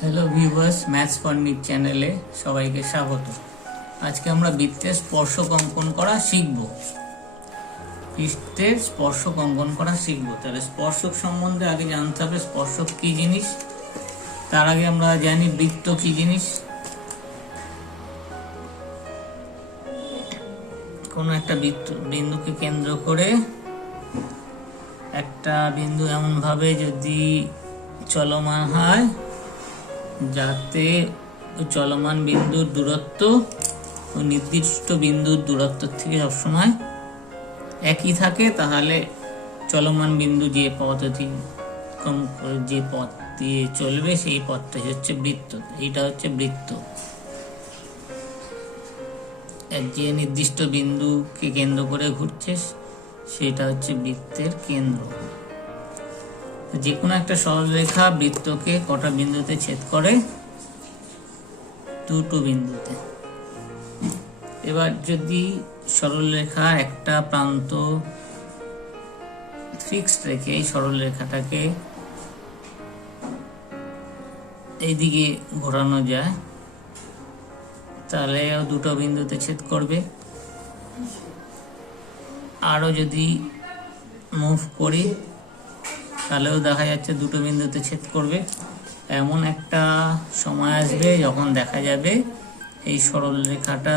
Hello viewers, maths for নিক চ্যানেলে সবাইকে স্বাগত। আজকে আমরা বৃত্তের স্পর্শক অঙ্কন করা শিখব। বৃত্তের স্পর্শক অঙ্কন করা শিখব। তাহলে স্পর্শক সম্বন্ধে আগে জানতে হবে স্পর্শক কি জিনিস। তার আগে আমরা জানি বৃত্ত কি জিনিস। কোনো একটা বিন্দুকে কেন্দ্র করে একটা বিন্দু এমন ভাবে যদি চলমান হয় যাতে চলমান বিন্দুর দূরত্ব ও নির্দিষ্ট বিন্দুর দূরত্ব থেকে সবসময় একই থাকে, তাহলে চলমান বিন্দু যে পথ দিয়ে চলবে সেই পথটাই হচ্ছে বৃত্ত। এইটা হচ্ছে বৃত্ত। যে নির্দিষ্ট বিন্দুকে কেন্দ্র করে ঘুরছে সেটা হচ্ছে বৃত্তের কেন্দ্র। যে কোনো একটা সরলরেখা বৃত্তকে কটা বিন্দুতে ছেদ করে? দুটো বিন্দুতে। এবার যদি সরলরেখার একটা প্রান্ত ফিক্সড রেখে এই সরলরেখাটাকে এইদিকে ঘোরানো যায়, তাহলে দুটো বিন্দুতে ছেদ করবে। আরো যদি মুভ করি তাহলেও দেখা যাচ্ছে দুটো বিন্দুতে ছেদ করবে। এমন একটা সময় আসবে যখন দেখা যাবে এই সরলরেখাটা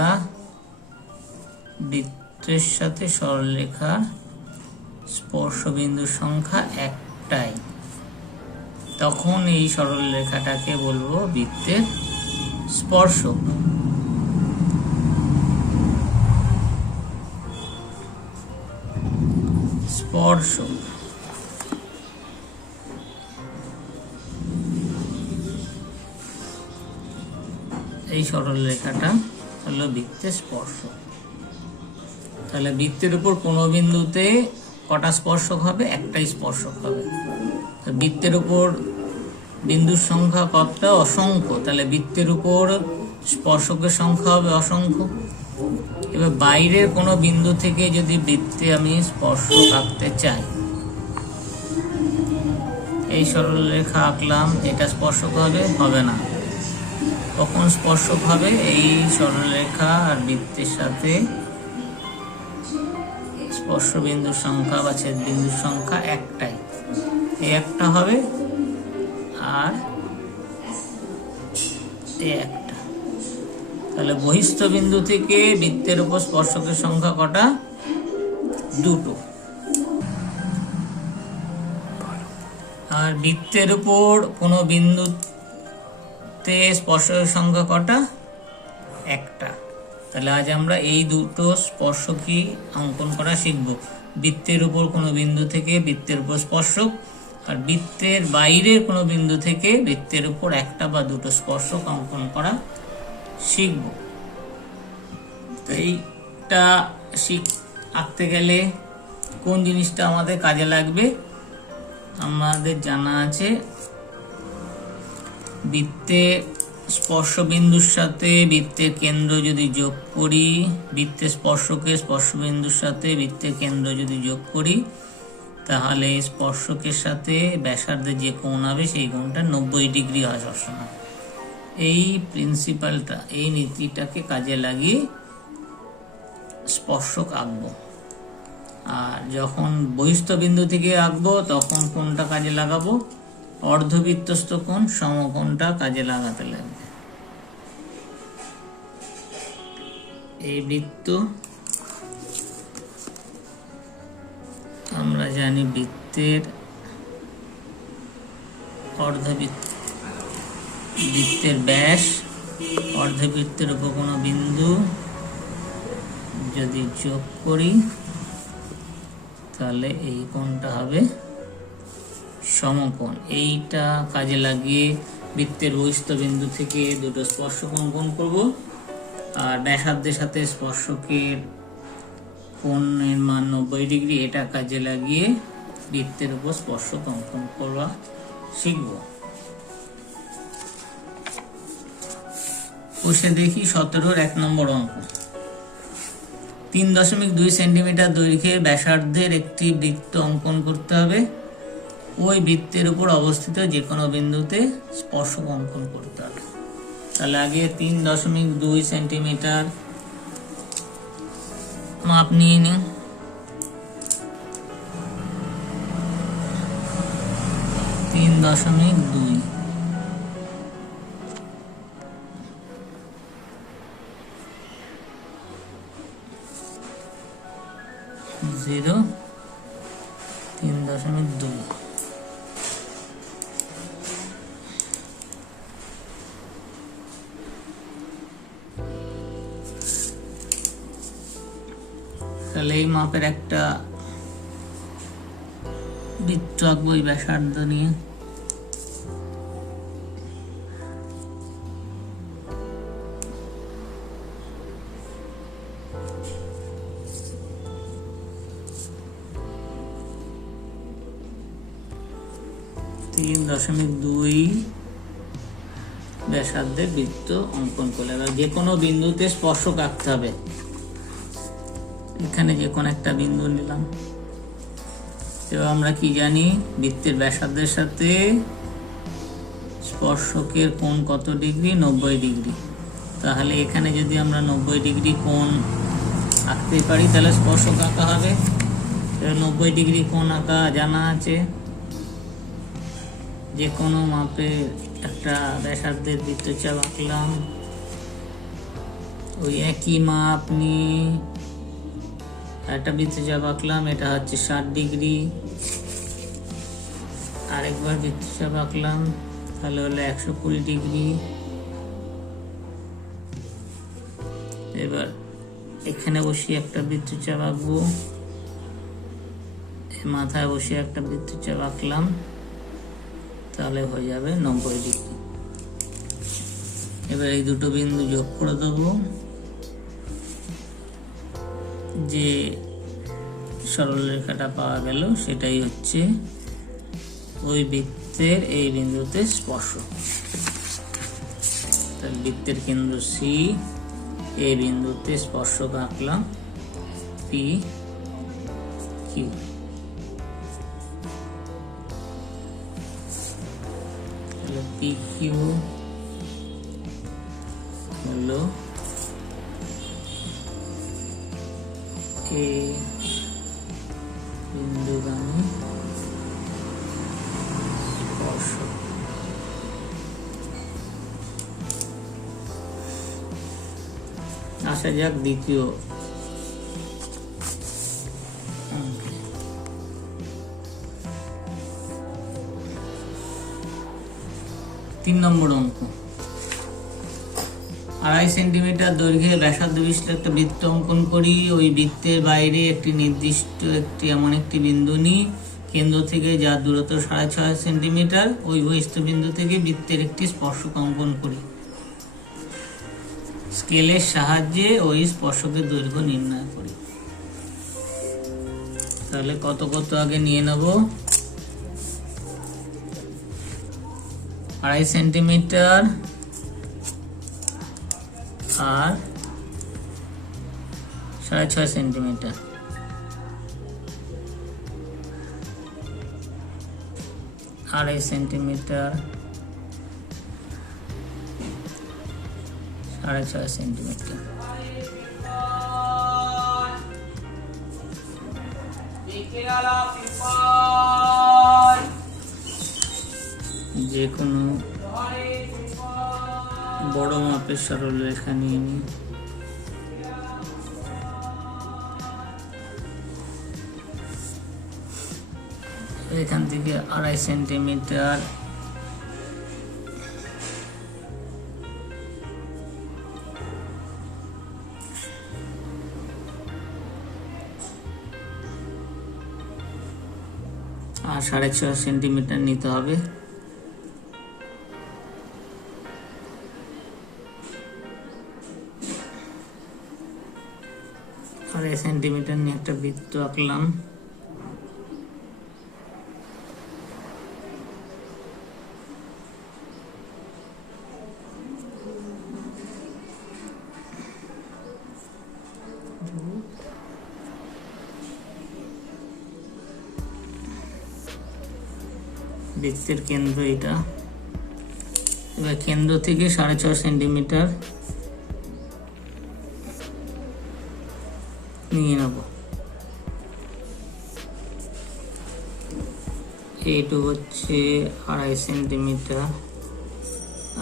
বৃত্তের সাথে সরলরেখার স্পর্শবিন্দুর সংখ্যা একটাই। তখন এই সরলরেখাটাকে বলবো বৃত্তের স্পর্শক। স্পর্শক এই সরলরেখাটা হলো বৃত্তের স্পর্শক। তাহলে বৃত্তের উপর কোনো বিন্দুতে কটা স্পর্শক হবে? একটাই স্পর্শক হবে। বৃত্তের উপর বিন্দুর সংখ্যা কতটা? অসংখ্য। তাহলে বৃত্তের উপর স্পর্শকের সংখ্যা হবে অসংখ্য। এবার বাইরের কোনো বিন্দু থেকে যদি বৃত্তে আমি স্পর্শক আঁকতে চাই, এই সরলরেখা আঁকলাম, এটা স্পর্শক হবে? হবে না। কখন স্পর্শক হবে? এই সরলরেখা আর বৃত্তের সাথে স্পর্শ বিন্দুর সংখ্যা বা ছেদ বিন্দুর সংখ্যা একটাই। এই একটা হবে আর এই একটা। তাহলে বহিস্থ বিন্দু থেকে বৃত্তের উপর স্পর্শকের সংখ্যা কটা? দুটো। আর বৃত্তের উপর কোনো বিন্দুতে স্পর্শকের সংখ্যা কটা? একটা। তাহলে আজ আমরা এই দুটো স্পর্শকই অঙ্কন করা শিখব। বৃত্তের উপর কোনো বিন্দু থেকে বৃত্তের উপর স্পর্শক, আর বৃত্তের বাইরের কোনো বিন্দু থেকে বৃত্তের উপর একটা বা দুটো স্পর্শক অঙ্কন করা শিখব। তো এইটা আঁকতে গেলে কোন জিনিসটা আমাদের কাজে লাগবে? আমাদের জানা আছে বৃত্তে স্পর্শবিন্দুর সাথে বৃত্তের কেন্দ্র যদি যোগ করি, বৃত্তের স্পর্শকের স্পর্শবিন্দুর সাথে বৃত্তের কেন্দ্র যদি যোগ করি, তাহলে স্পর্শকের সাথে ব্যাসার্ধের যে কোণ হবে সেই কোণটা 90 ডিগ্রি হয় সবসময়। এই প্রিন্সিপালটা, এই নীতিটাকে কাজে লাগিয়ে স্পর্শক আঁকবো। আর যখন বহিস্থ বিন্দু থেকে আঁকবো তখন কোনটা কাজে লাগাবো? অর্ধবৃত্তস্থ কোণ, সমকোণটা কাজে লাগাতে লাগবে। এই বৃত্ত আমরা জানি বৃত্তের বৃত্তের ব্যাস, অর্ধবৃত্তের উপর কোনো বিন্দু যদি যোগ করি তাহলে এই কোণটা হবে সমকোণ। এইটা কাজে লাগিয়ে বৃত্তের বহিস্থ বিন্দু থেকে দুটো স্পর্শক অঙ্কন করব। আর ব্যাসার্ধের সাথে স্পর্শকের কোণের মান 90 ডিগ্রি, এটা কাজে লাগিয়ে বৃত্তের উপর স্পর্শক অঙ্কন করা শিখব। বসে দেখি 17-র 1 নম্বর অঙ্ক। 3.2 সেন্টিমিটার দৈর্ঘ্যের ব্যাসার্ধের একটি বৃত্ত অঙ্কন করতে হবে। ওই বৃত্তের উপর অবস্থিত যে কোনো বিন্দুতে স্পর্শক অঙ্কন করতে হবে। তাহলে আগে 3.2 সেন্টিমিটার মাপ নিয়ে নিই। 3.2 0 3.2 তাহলে এই মাপের একটা বৃত্ত আঁকবো এই ব্যাসার্ধ নিয়ে। তিন 3.2 ব্যাসার্ধের বৃত্ত অঙ্কন করলে যে কোনো বিন্দুতে স্পর্শক আঁকতে হবে। এখানে যে কোনো একটা বিন্দু নিলাম। এবার আমরা কি জানি, বৃত্তের ব্যাসার্ধের সাথে স্পর্শকের কোণ কত ডিগ্রি? 90 ডিগ্রি। তাহলে এখানে যদি আমরা 90 ডিগ্রি কোণ আঁকতে পারি তাহলে স্পর্শক আঁকা হবে। 90 ডিগ্রি কোণ আঁকা জানা আছে। যে কোনো মাপে একটা ব্যাসার্ধের বৃত্তচাপ আঁকলাম, ওই একই মাপ নিয়ে একটা বৃত্তচাপ আঁকলাম, এটা হচ্ছে 60 ডিগ্রি। আরেকবার বৃত্তচাপ আঁকলাম, তাহলে হলো 120 ডিগ্রি। এবার এখানে বসিয়ে একটা বৃত্তচাপ আঁকবো, মাথায় বসিয়ে একটা বৃত্তচাপ আঁকলাম, তাহলে হয়ে যাবে 90 ডিগ্রি। এবার এই দুটো বিন্দু যোগ করে দেবো। যে সরলরেখাটা পাওয়া গেল সেটাই হচ্ছে ওই বৃত্তের এই বিন্দুতে স্পর্শক। তাহলে বৃত্তের কেন্দ্র সি, এই বিন্দুতে স্পর্শক আঁকলাম পি কিউ। পি কিউ হলো এ বিন্দুগামী স্পর্শক। আসা যাক দ্বিতীয় অঙ্কে। 3 নম্বর অঙ্ক। 2.5 সেন্টিমিটার দৈর্ঘ্যে ব্যাসার্ধ বিশিষ্ট একটা বৃত্ত অঙ্কন করি। ওই বৃত্তের বাইরে একটি নির্দিষ্ট এমন একটি বিন্দু নিই, কেন্দ্র থেকে যার দূরত্ব 6.5 সেন্টিমিটার। ওই বহিস্থ বিন্দু থেকে বৃত্তের একটি স্পর্শক অঙ্কন করি। স্কেলের সাহায্যে ওই স্পর্শকের দৈর্ঘ্য নির্ণয় করি। তাহলে কত কত আগে নিয়ে নেব। 2.5 সেন্টিমিটার আর 6.5 সেন্টিমিটার। আড়াই সেন্টিমিটার, 6.5 সেন্টিমিটার। যে কোনো বড় মাপের সরলরেখা নিয়ে নিই। এখান থেকে 2.5 সেন্টিমিটার আর 6.5 সেন্টিমিটার নিতে হবে। সেন্টিমিটার নিয়ে একটা বৃত্ত আঁকলাম। বৃত্তের কেন্দ্র এটা। এবার কেন্দ্র থেকে 6.5 সেন্টিমিটার নিয়ে নেব। এইটুকু হচ্ছে 2.5 সেন্টিমিটার,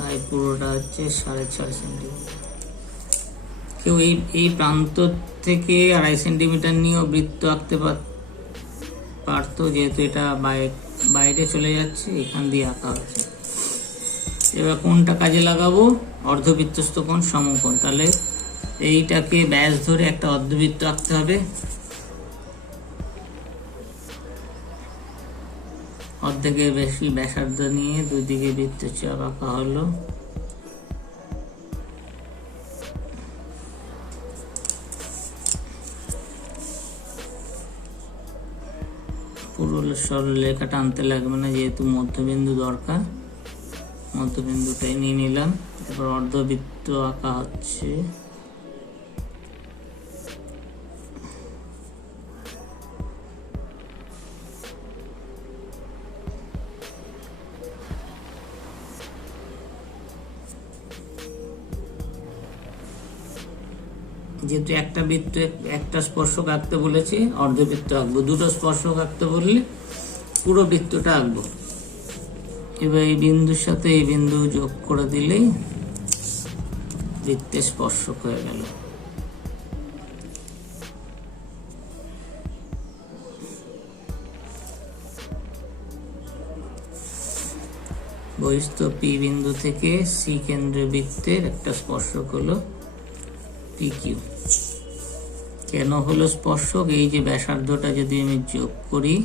আর পুরোটা হচ্ছে 6.5 সেন্টিমিটার। কেউ এই প্রান্ত থেকে 2.5 সেন্টিমিটার নিয়েও বৃত্ত আঁকতে পারতো, যেহেতু এটা বাইরে চলে যাচ্ছে, এখান দিয়ে আঁকা হচ্ছে। এবার কোনটা কাজে লাগাবো? অর্ধবৃত্তস্থ কোণ, সমকোণ। তাহলে এইটাকে ব্যাস ধরে একটা অর্ধবৃত্ত আঁকতে হবে। অর্ধেকের বেশি ব্যাসার্ধ নিয়ে দুদিকে বৃত্তচাপ আঁকা হলো। পুরো সরলরেখা টানতে লাগবে না, যেহেতু মধ্যবিন্দু দরকার। মধ্যবিন্দুটাই নিয়ে নিলাম। এবার অর্ধবৃত্ত আঁকা হচ্ছে। যেহেতু একটা বৃত্ত একটা স্পর্শক আঁকতে বলেছে, অর্ধবৃত্ত আঁকবো। দুটো স্পর্শক আঁকতে বললে পুরো বৃত্তটা আঁকবো। এবার এই বিন্দুর সাথে এই বিন্দু যোগ করে দিলেই বৃত্তের স্পর্শক হয়ে গেল। বহিস্থ পি বিন্দু থেকে সি কেন্দ্রের বৃত্তের একটা স্পর্শক হলো পি কিউ। কেন হলো স্পর্শক? এই যে ব্যাসার্ধটা যদি আমি যোগ করি,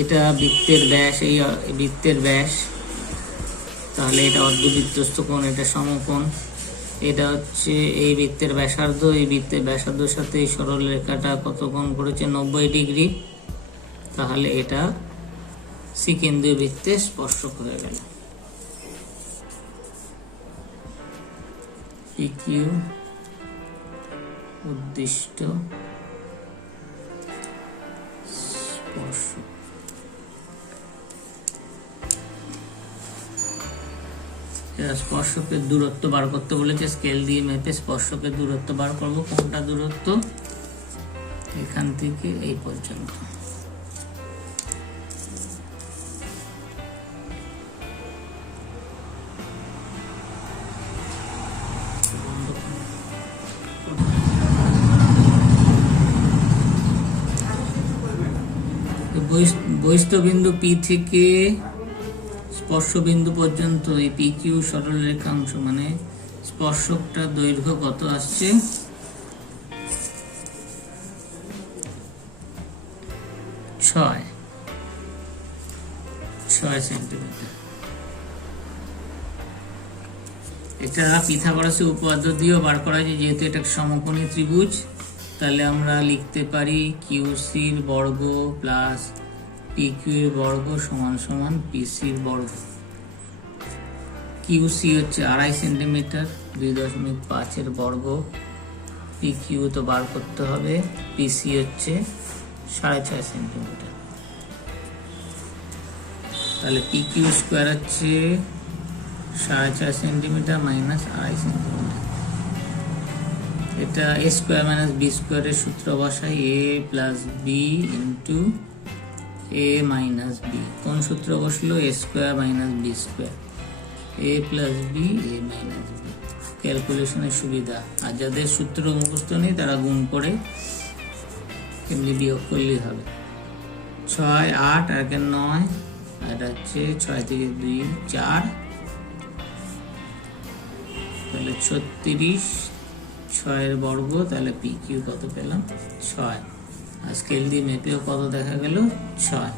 এটা বৃত্তের ব্যাস, এই বৃত্তের ব্যাস, তাহলে এটা অর্ধবৃত্তস্থ কোণ, এটা সমকোণ। এটা হচ্ছে এই বৃত্তের ব্যাসার্ধ, এই বৃত্তের ব্যাসার্ধের সাথে এই সরল রেখাটা কত কোণ করেছে? 90 ডিগ্রি। তাহলে এটা সি কেন্দ্রীয় বৃত্তের স্পর্শক হয়ে গেল। PQ উদ্দিষ্ট স্পর্শক। স্পর্শকের দূরত্ব বার করতে বলেছে, স্কেল দিয়ে মেপে স্পর্শকের দূরত্ব বার করব। কোনটা দূরত্ব? এখান থেকে এই পর্যন্ত। বহিস্থ বিন্দু পি থেকে স্পর্শ বিন্দু পর্যন্ত এই পি কিউ সরল রেখাংশ, মানে স্পর্শকটার দৈর্ঘ্য কত আসছে? 6 সেন্টিমিটার। এটা পিথাগোরাসের উপপাদ্য দিয়েও বার করা যায়, যেহেতু এটা সমকোণী ত্রিভুজ। তাহলে আমরা লিখতে পারি কিউসির বর্গ প্লাস পিকিউ এর বর্গ সমান সমান পিসির বর্গ। কিউসি হচ্ছে 2.5 সেন্টিমিটার, 2.5 এর বর্গ। পিকিউ তো বার করতে হবে, পিসি হচ্ছে 6.5 সেন্টিমিটার। তাহলে পিকিউ স্কোয়ার হচ্ছে 6.5 সেন্টিমিটার মাইনাস 2.5 সেন্টিমিটার। এটা এ স্কোয়ার মাইনাস বি স্কোয়ারের সূত্র বসাই, এ প্লাস বি ইন্টু এ মাইনাস বি। কোন সূত্র বসলো? এ square minus B square, A plus B A minus B. ক্যালকুলেশনের সুবিধা। আর যাদের সূত্র মুখস্থ নেই তারা গুণ করে এমনি বিয়োগ করলেই হবে। 6 8 আর 9, এটা হচ্ছে 6 থেকে 2 4, তাহলে 36। 6 এর বর্গ, তাহলে পি কিউ কত পেলাম? 6। আর স্কেল দিয়ে মেপেও কত দেখা গেল? 6।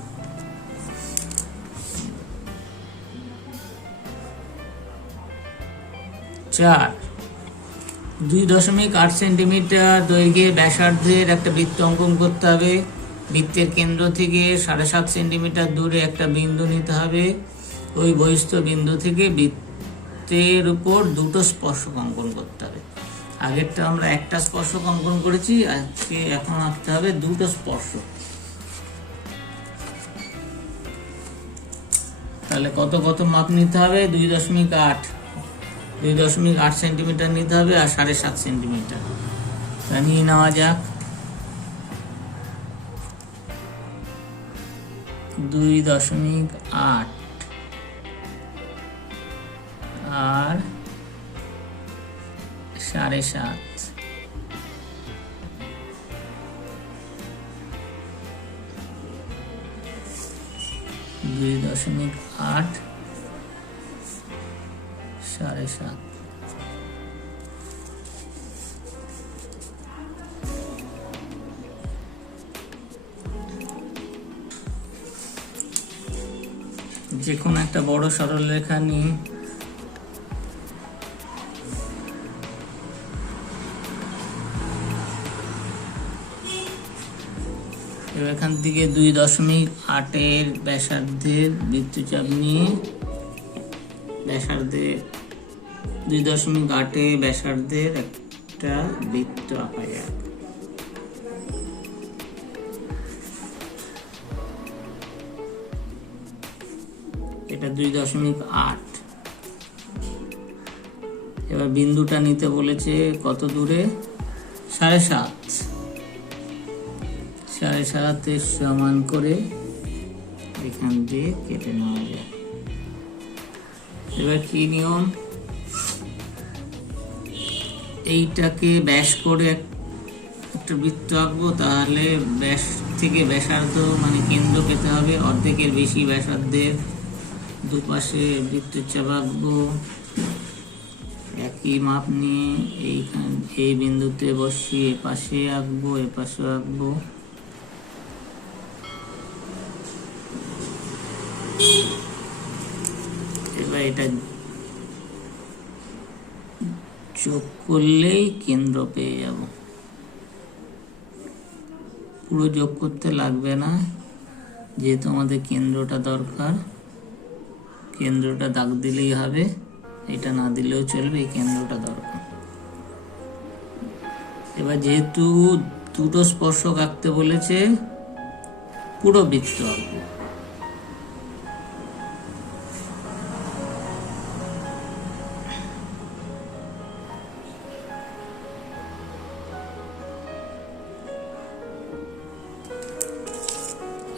2.8 সেন্টিমিটার দৈর্ঘ্যে ব্যাসার্ধের একটা বৃত্ত অঙ্কন করতে হবে। বৃত্তের কেন্দ্র থেকে 7.5 সেন্টিমিটার দূরে একটা বিন্দু নিতে হবে। ওই বহিস্থ বিন্দু থেকে বৃত্তের উপর দুটো স্পর্শক অঙ্কন করতে হবে। আগেরটা আমরা একটা স্পর্শক অঙ্কন করেছি, আজকে এখন আঁকতে হবে দুটো স্পর্শক। তাহলে কত কত মাপ নিতে হবে? 2.8 2.8 সেন্টিমিটার নিতে হবে আর 7.5 সেন্টিমিটার। তা নিয়ে নেওয়া যাক। 2.8 আর 7.5। 2.8 7.5। যে কোনো একটা বড় সরলরেখা নিয়ে এখান থেকে 2.8 ব্যাসার্ধের বৃত্তচাপ নিয়ে ব্যাসার্ধে 2.8 ব্যাসার্ধের একটা বৃত্ত আঁকা যাক। এটা 2.8। এবার বিন্দুটা নিতে বলেছে কত দূরে? 7.5। 7.5 সমান করে এখান দিয়ে কেটে নেওয়া যায়। এবার কি নিয়ম? এইটাকে ব্যাস করে একটা বৃত্ত আঁকবো, তাহলে ব্যাস থেকে ব্যাসার্ধ মানে কেন্দ্র পেতে হবে। অর্ধেকের বেশি ব্যাসার্ধের দুপাশে বৃত্তচাপ আঁকবো একই মাপ নিয়ে। এই বিন্দুতে বসিয়ে এপাশে আঁকবো, এপাশে আঁকবো। এবার এটা যোগ করলেই কেন্দ্র পেয়ে যাব। পুরো যোগ করতে লাগবে না, যেহেতু আমাদের কেন্দ্রটা দরকার। কেন্দ্রটা দাগ দিলেই হবে, এটা না দিলেও চলবে, এই কেন্দ্রটা দরকার। এবার যেহেতু দুটো স্পর্শক আঁকতে বলেছে, পুরো বৃত্ত আঁকবো।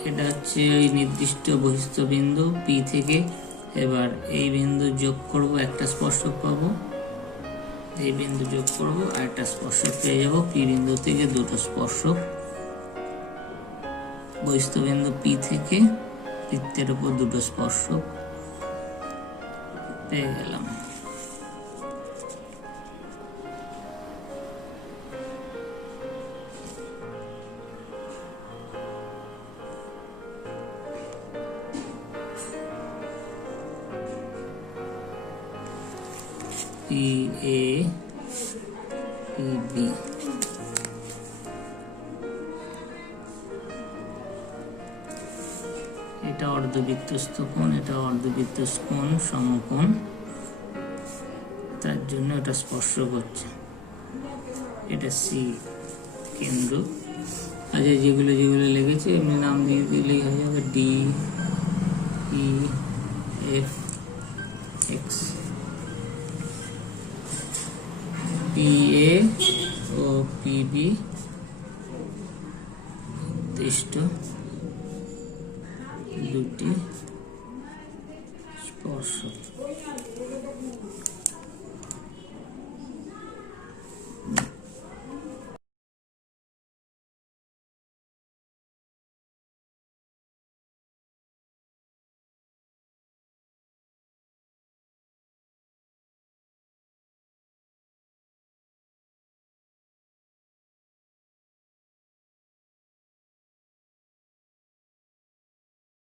এটা হচ্ছে ওই নির্দিষ্ট বহিস্থ বিন্দু পি থেকে। এবার এই বিন্দু যোগ করব, একটা স্পর্শক পাবো। এই বিন্দু যোগ করব আর একটা স্পর্শক পেয়ে যাব। পি বিন্দু থেকে দুটো স্পর্শক, বহিস্থ বিন্দু পি থেকে বৃত্তের উপর দুটো স্পর্শক পেয়ে গেলাম। PA PB এটা অর্ধবৃত্তস্থ কোণ, এটা অর্ধবৃত্তস্থ কোণ সমকোণ, তার জন্য এটা স্পর্শক হচ্ছে। এটা সি কেন্দ্র। আচ্ছা, যেগুলো যেগুলো লেগেছে এমনি নাম দিয়ে দিলেই হয়ে যাবে। D E F x. PA ও PB নির্দিষ্ট দুটি স্পর্শক।